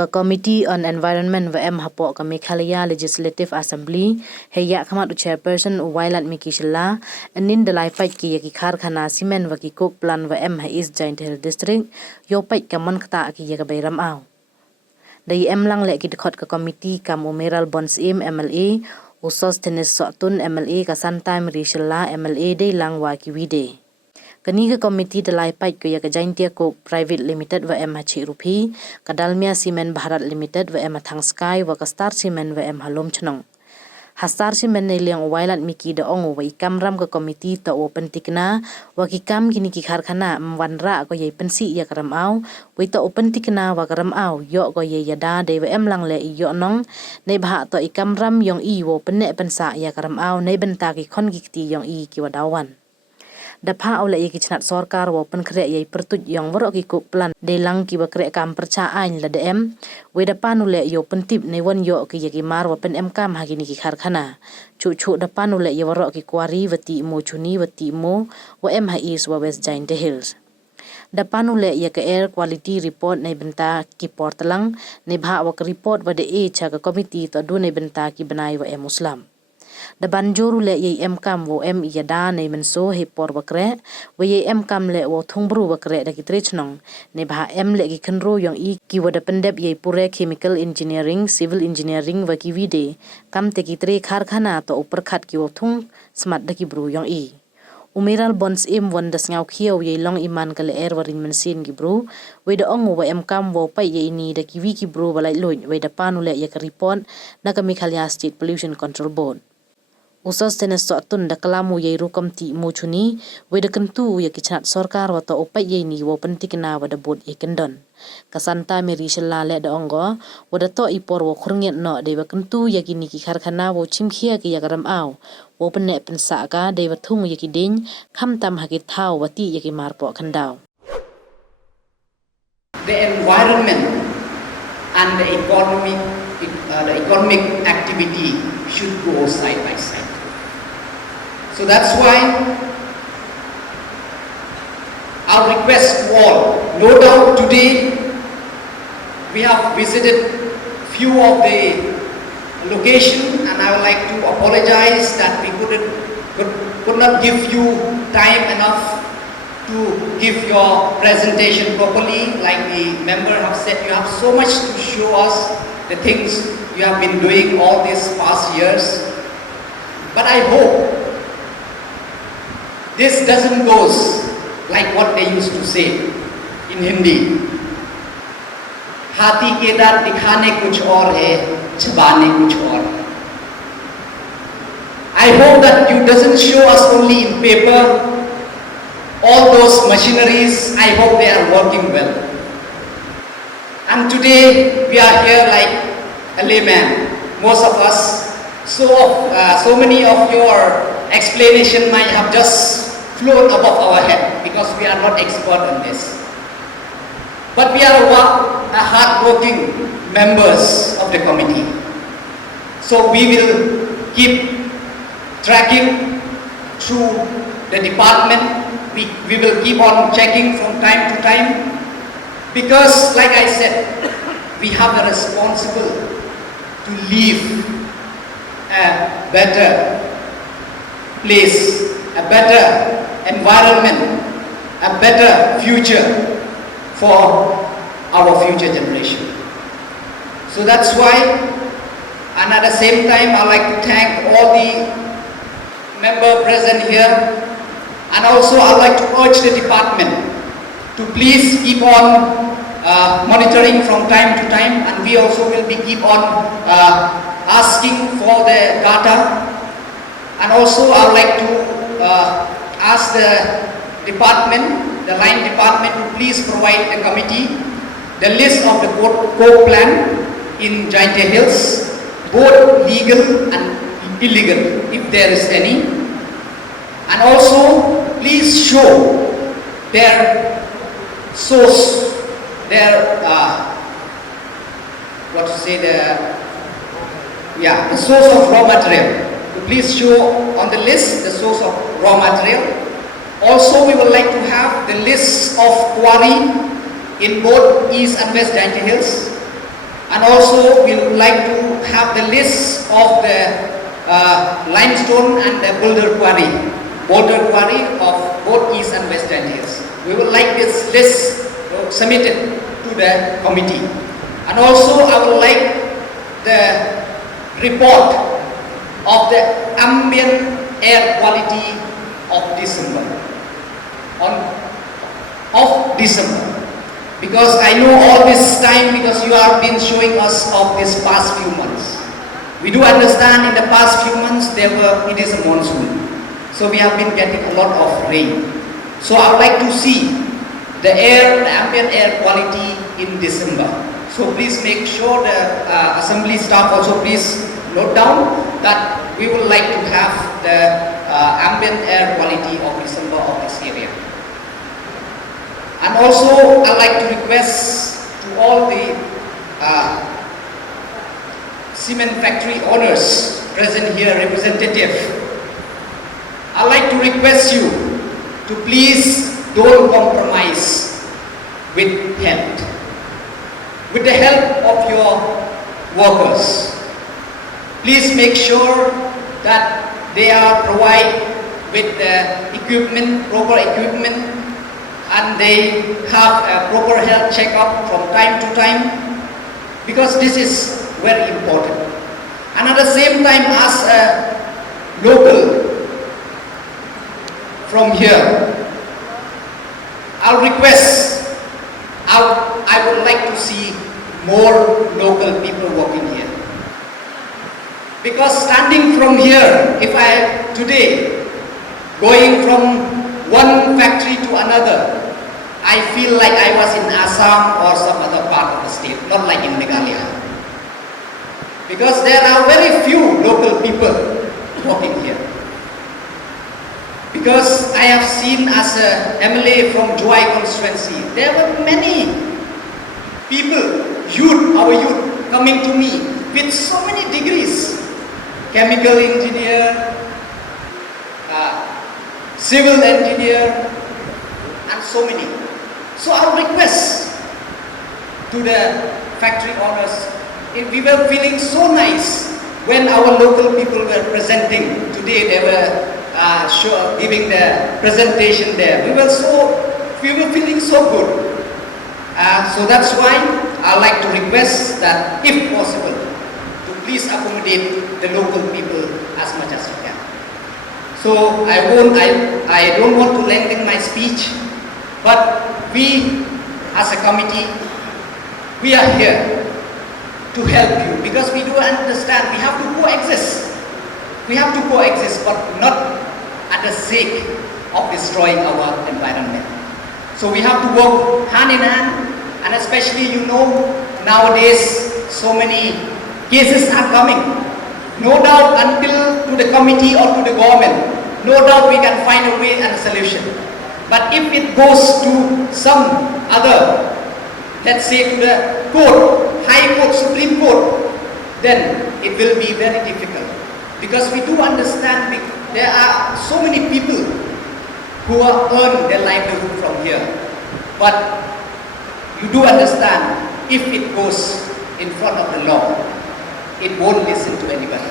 ka Committee on Environment wa hapok ka Meghalaya Legislative Assembly heya khamat chairperson Wailad mikishla anin dalai pai ki karkhana simen wa ki kok plan wa ha East Giant Hill District yo pai ka man khata ki ya ka bairam aw dai lang le ki khot ka committee kam umeral bonds MLA usos tenis sotun MLA ka santai rishla MLA dei lang wa ki wide kani ka committee dalai pai ko ya ka jaintia ko private limited wa chi rupi kadalmia cement bharat limited wa thang sky wa ka star cement wa halom chnong hastar cement ne liang Wailad miki da ong wa kamram ka committee ta open tikna wa ki kam kini ki karkhana wanra ko ye pensi ya karam aw wa ta open tikna wa karam aw yo ko ye yada de wa lang le yo nong ne bha to ikamram yong i wo penne pensa ya karam aw ne benta ki khon ki ti yong i ki wadawan dapha awla ye kichnat sarkar wo pen kreh ye pertut yang waro ki kok plan de lang ki ba kreh kam percaan la dem we dapan ule yo pentip ne won yo ki ye ki mar wo pen emkaam ha ki karkhana chu dapan ule ye waro ki kwari wati mo chuni wati mo wo ha is wa West Giant Hills dapan ule ye ka air quality report ne benta ki portlang ne bha wa report wa de e cha ka committee to du ne benta ki banai wa muslim daban joru le ye emkaam wo yada ne menso he por bakre wo ye emkaam le wo thungbru bakre da ki trechnong ne bha le ki khnro yong i ki wada pendep ye pure chemical engineering civil engineering wa ki wide kam te ki tre karkhana to upar khat ki wo thung smart da ki bru yong i umeral bonds won das ngau khiau ye long iman kale air warin mensin ki bru we da ong wo emkaam wo pai ye ni da ki wi ki bru balai loin we da panule ye ka report na ka Meghalaya State Pollution Control Board usos tenes sotun da kalamu ye rukam ti mochuni we da kentu ye kichat sarkar wa to opai ye ni wo pentikna wa da bot ye kendon kasanta meri shella le da ongo wa da to ipor wo khurnget no de wa kentu ye ki ni ki karkhana wo chimkhia ki ya garam aw wo penne pensa ka de wa thung ye ki din kham tam ha ki thaw wa ti ye ki mar po khandaw the environment and the economic activity should go side by side. So that's why our request to all, no doubt today we have visited few of the location and I would like to apologize that we could not give you time enough to give your presentation properly. Like the member have said, you have so much to show us the things you have been doing all these past years. But I hope this doesn't goes like what they used to say in Hindi. Hati ke daant dikhane kuch aur hai, chabane kuch aur. I hope that you doesn't show us only in paper all those machineries. I hope they are working well. And today we are here like a layman, most of us. So many of your explanation might have just flown above our head because we are not expert in this. But we are hard-working members of the committee. So we will keep tracking through the department. We will keep on checking from time to time because, like I said, we have the responsibility to leave a better place, a better environment, a better future for our future generation. So that's why, and at the same time, I'd like to thank all the members present here. And also I'd like to urge the department to please keep on monitoring from time to time, and we also will be keep on asking for the data. And also I'd like to ask the department, the line department, to please provide the committee the list of the coke plan in Giant Hills, both legal and illegal if there is any. And also, please show their source, their the source of raw material. So please show on the list the source of raw material. Also, we would like to have the list of quarry in both East and West Giant Hills. And also we would like to have the list of the limestone and the boulder quarry of both East and West Indies. We would like this list submitted to the committee. And also I would like the report of the ambient air quality of December. Because I know all this time, because you have been showing us of this past few months. We do understand in the past few months it is a monsoon. So we have been getting a lot of rain. So I would like to see the ambient air quality in December. So please make sure the assembly staff also please note down that we would like to have the ambient air quality of December of this area. And also I'd like to request to all the cement factory owners present here, representative, I'd like to request you to please don't compromise with health. With the help of your workers, please make sure that they are provided with the equipment, proper equipment, and they have a proper health checkup from time to time, because this is very important. And at the same time, as a local from here, I'll request, I would like to see more local people working here. Because standing from here, if I today going from one factory to another, I feel like I was in Assam or some other part of the state, not like in Meghalaya. Because there are very few local people working here. Because I have seen as a MLA from Joy constituency, there were many people, our youth, coming to me with so many degrees. Chemical engineer, civil engineer, and so many. So our request to the factory owners, we were feeling so nice when our local people were presenting. Today they were giving the presentation there. We were feeling so good. So that's why I like to request that, if possible, to please accommodate the local people as much as you can. So I don't want to lengthen my speech, but we as a committee, we are here to help you, because we do understand we have to coexist. We have to coexist, but not at the sake of destroying our environment. So we have to work hand in hand, and especially nowadays so many cases are coming. No doubt until to the committee or to the government, no doubt we can find a way and a solution. But if it goes to some other, let's say to the court, High Court, Supreme Court, then it will be very difficult. Because we do understand there are so many people who are earning their livelihood from here. But you do understand, if it goes in front of the law, it won't listen to anybody.